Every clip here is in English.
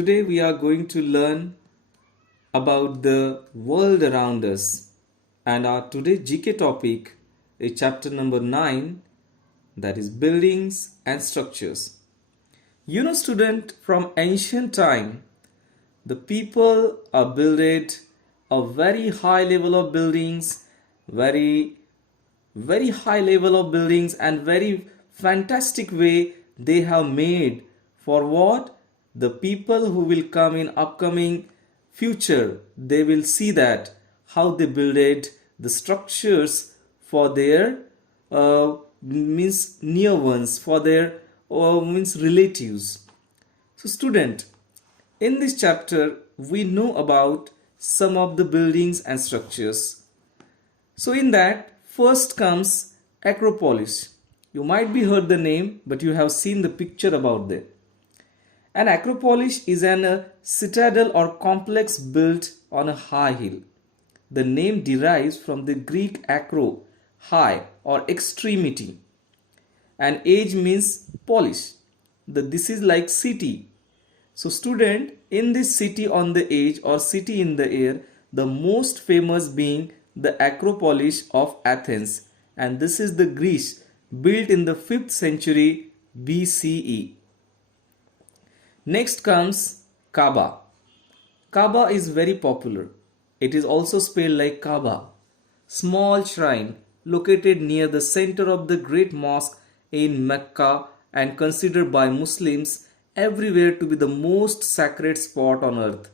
Today we are going to learn about the world around us, and our today GK topic is chapter number 9, that is buildings and structures. Student, from ancient time the people are builded a very high level of buildings, very very high level of buildings and very fantastic way they have made for what the people who will come in upcoming future, they will see that how they builded the structures for their means near ones, for their means relatives. So student, in this chapter we know about some of the buildings and structures. So in that, first comes Acropolis. You might be heard the name, but you have seen the picture about that. An Acropolis is a citadel or complex built on a high hill. The name derives from the Greek acro, high or extremity, and age means polish. This is like city. So student, in this city on the edge or city in the air, the most famous being the Acropolis of Athens, and this is the Greece, built in the 5th century BCE. Next comes Kaaba. Kaaba is very popular. It is also spelled like Kaaba. Small shrine located near the center of the great mosque in Mecca and considered by Muslims everywhere to be the most sacred spot on earth.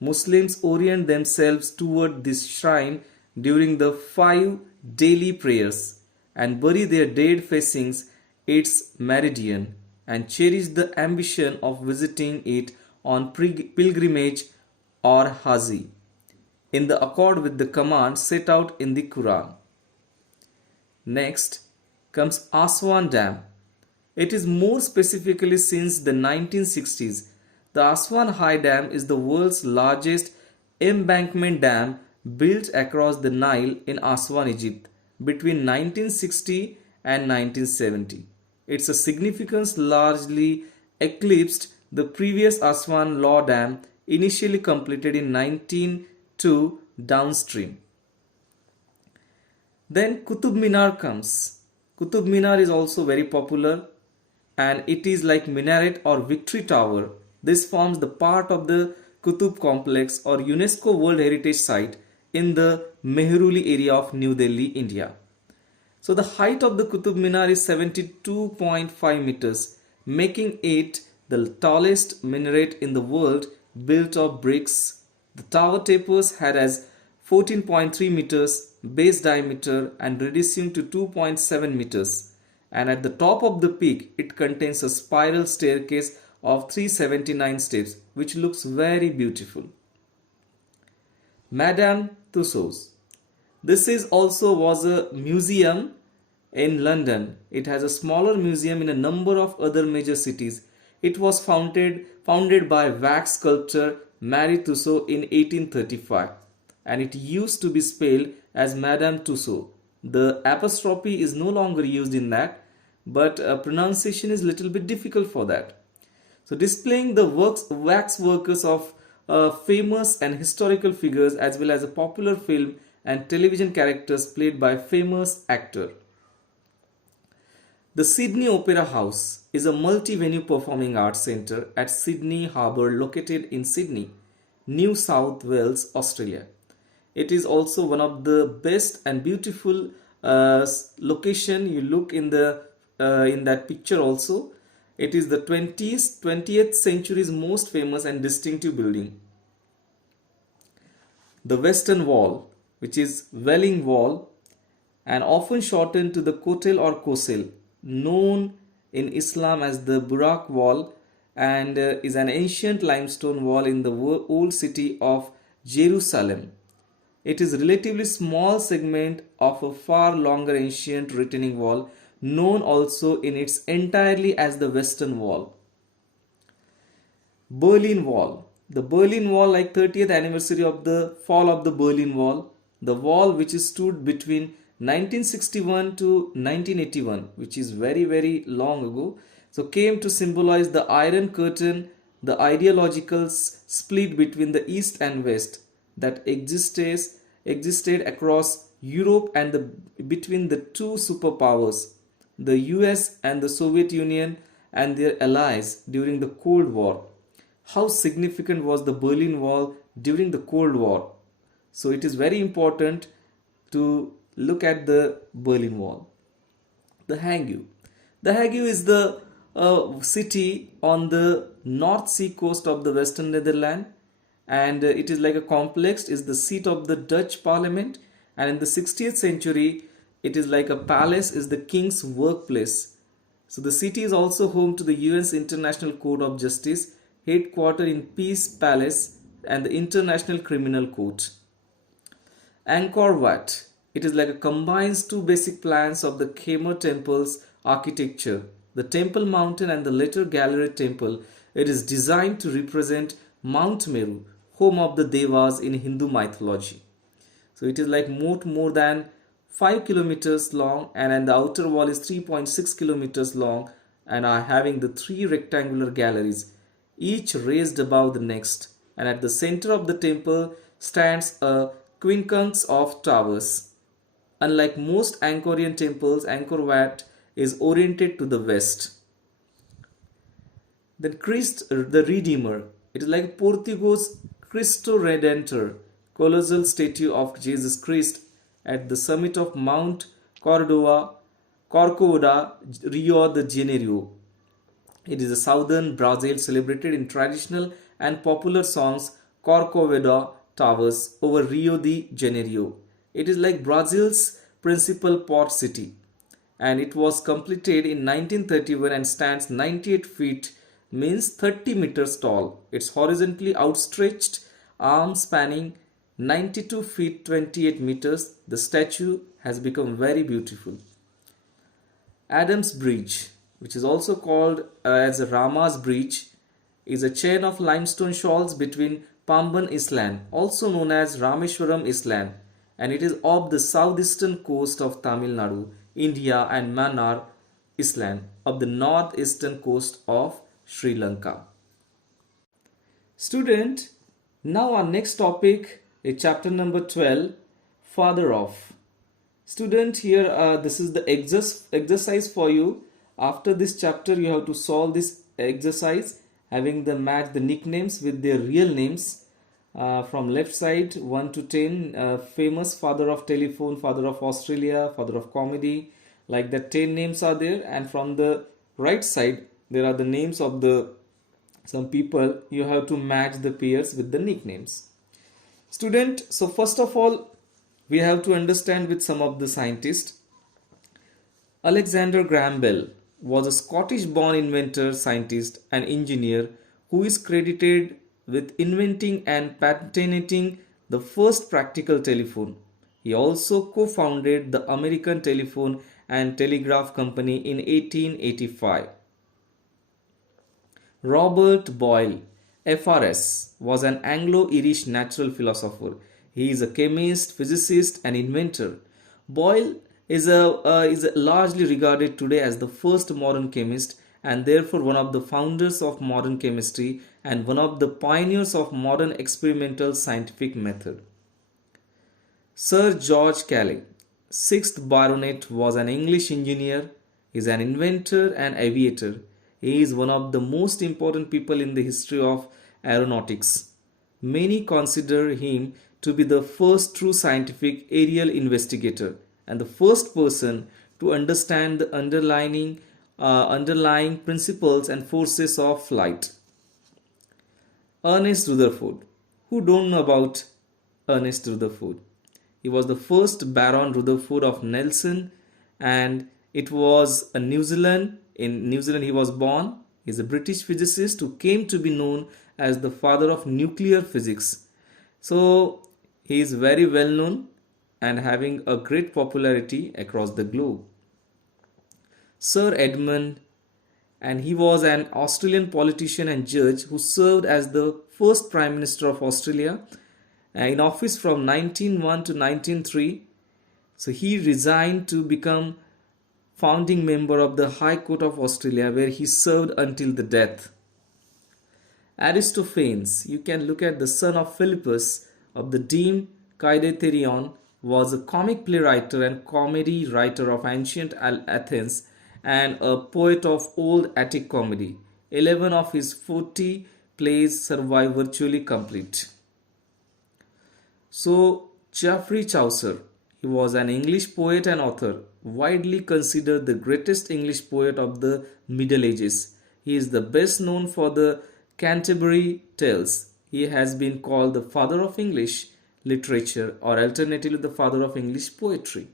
Muslims orient themselves toward this shrine during the 5 daily prayers and bury their dead facing its meridian and cherish the ambition of visiting it on pilgrimage or haji, in the accord with the command set out in the Quran. Next comes Aswan Dam. It is more specifically since the 1960s. The Aswan High Dam is the world's largest embankment dam built across the Nile in Aswan, Egypt between 1960 and 1970. Its significance largely eclipsed the previous Aswan Law Dam, initially completed in 1902 downstream. Then Qutub Minar comes. Qutub Minar is also very popular, and it is like minaret or victory tower. This forms the part of the Qutub complex or UNESCO World Heritage Site in the Mehruli area of New Delhi, India. So the height of the Qutub Minar is 72.5 meters, making it the tallest minaret in the world built of bricks. The tower tapers had as 14.3 meters base diameter and reducing to 2.7 meters. And at the top of the peak, it contains a spiral staircase of 379 steps, which looks very beautiful. Madame Tussauds. This is also was a museum in London. It has a smaller museum in a number of other major cities. It was founded by wax sculptor Marie Tussaud in 1835, and it used to be spelled as Madame Tussauds. The apostrophe is no longer used in that, but pronunciation is little bit difficult for that. So displaying the wax workers of famous and historical figures as well as a popular film and television characters played by famous actor. The Sydney Opera House is a multi-venue performing arts centre at Sydney Harbour located in Sydney, New South Wales, Australia. It is also one of the best and beautiful location. You look in that picture also. It is the 20th century's most famous and distinctive building. The Western Wall, which is Welling Wall and often shortened to the Kotel or Kosel, known in Islam as the Burak Wall, and is an ancient limestone wall in the old city of Jerusalem. It is a relatively small segment of a far longer ancient retaining wall, known also in its entirely as the Western Wall. Berlin Wall. The Berlin Wall, like 30th anniversary of the fall of the Berlin Wall, the wall which stood between 1961 to 1981, which is very long ago, so came to symbolize the Iron Curtain the ideological split between the East and West that existed across Europe and between the two superpowers, the US and the Soviet Union and their allies during the Cold War. How significant was the Berlin Wall during the Cold War? So it is very important to look at the Berlin Wall. The Hague. The Hague is the city on the North Sea coast of the Western Netherlands, and it is like a complex, is the seat of the Dutch Parliament, and in the 60th century it is like a palace, is the king's workplace. So the city is also home to the UN's International Court of Justice, headquartered in Peace Palace, and the International Criminal Court. Angkor Wat. It is like a combines two basic plans of the Khmer temple's architecture, the Temple Mountain and the later Gallery Temple. It is designed to represent Mount Meru, home of the Devas in Hindu mythology. So it is like more than 5 kilometers long, and the outer wall is 3.6 kilometers long, and are having the three rectangular galleries, each raised above the next. And at the center of the temple stands a quincunx of towers. Unlike most Angkorian temples, Angkor Wat is oriented to the west. Then Christ the Redeemer. It is like Portugal's Cristo Redentor, colossal statue of Jesus Christ at the summit of Mount Corcovado, Rio de Janeiro. It is a southern Brazil, celebrated in traditional and popular songs Corcovado Towers over Rio de Janeiro. It is like Brazil's principal port city, and it was completed in 1931 and stands 98 feet, means 30 meters tall. Its horizontally outstretched arms spanning 92 feet 28 meters. The statue has become very beautiful. Adam's Bridge, which is also called as Rama's Bridge, is a chain of limestone shoals between Pamban Island, also known as Rameshwaram Island, and it is off the southeastern coast of Tamil Nadu, India, and Mannar Island of the northeastern coast of Sri Lanka. Student, now our next topic is chapter number 12, Father of. Student, here this is the exercise for you. After this chapter you have to solve this exercise, having the match the nicknames with their real names. From left side 1 to 10, famous father of telephone, father of Australia, father of comedy, like that 10 names are there. And from the right side there are the names of the some people. You have to match the pairs with the nicknames. Student, so first of all we have to understand with some of the scientists. Alexander Graham Bell was a Scottish born inventor, scientist and engineer who is credited with inventing and patenting the first practical telephone. He also co-founded the American Telephone and Telegraph Company in 1885. Robert Boyle, FRS, was an Anglo-Irish natural philosopher. He is a chemist, physicist and inventor. Boyle is largely regarded today as the first modern chemist, and therefore one of the founders of modern chemistry and one of the pioneers of modern experimental scientific method. Sir George Cayley, 6th Baronet, was an English engineer. He is an inventor and aviator. He is one of the most important people in the history of aeronautics. Many consider him to be the first true scientific aerial investigator and the first person to understand the underlying principles and forces of flight. Ernest Rutherford. Who don't know about Ernest Rutherford? He was the first Baron Rutherford of Nelson, and it was a New Zealand. In New Zealand he was born. He is a British physicist who came to be known as the father of nuclear physics. So he is very well known and having a great popularity across the globe. Sir Edmund, and he was an Australian politician and judge who served as the first Prime Minister of Australia in office from 1901 to 1903. So he resigned to become founding member of the High Court of Australia, where he served until the death. Aristophanes, you can look at the son of Philippus of the Deme Kaideterion, was a comic playwright and comedy writer of ancient Athens and a poet of old Attic comedy. 11 of his 40 plays survive virtually complete. So, Geoffrey Chaucer, he was an English poet and author, widely considered the greatest English poet of the Middle Ages. He is the best known for the Canterbury Tales. He has been called the father of English literature, or alternatively the father of English poetry.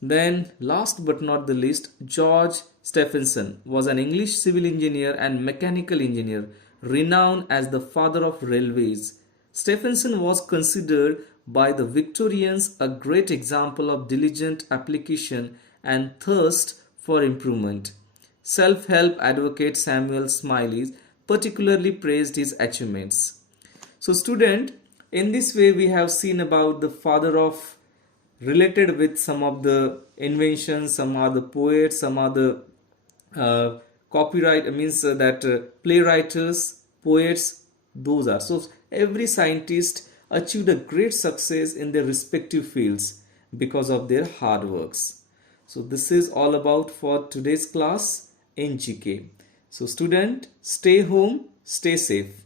Then, last but not the least, George Stephenson was an English civil engineer and mechanical engineer, renowned as the father of railways. Stephenson was considered by the Victorians a great example of diligent application and thirst for improvement. Self help advocate Samuel Smiles particularly praised his achievements. So, student, in this way, we have seen about the father of related with some of the inventions, some are the poets, some are the copyright means that playwrights, poets, those are. So every scientist achieved a great success in their respective fields because of their hard works. So this is all about for today's class in GK. So student, stay home, stay safe.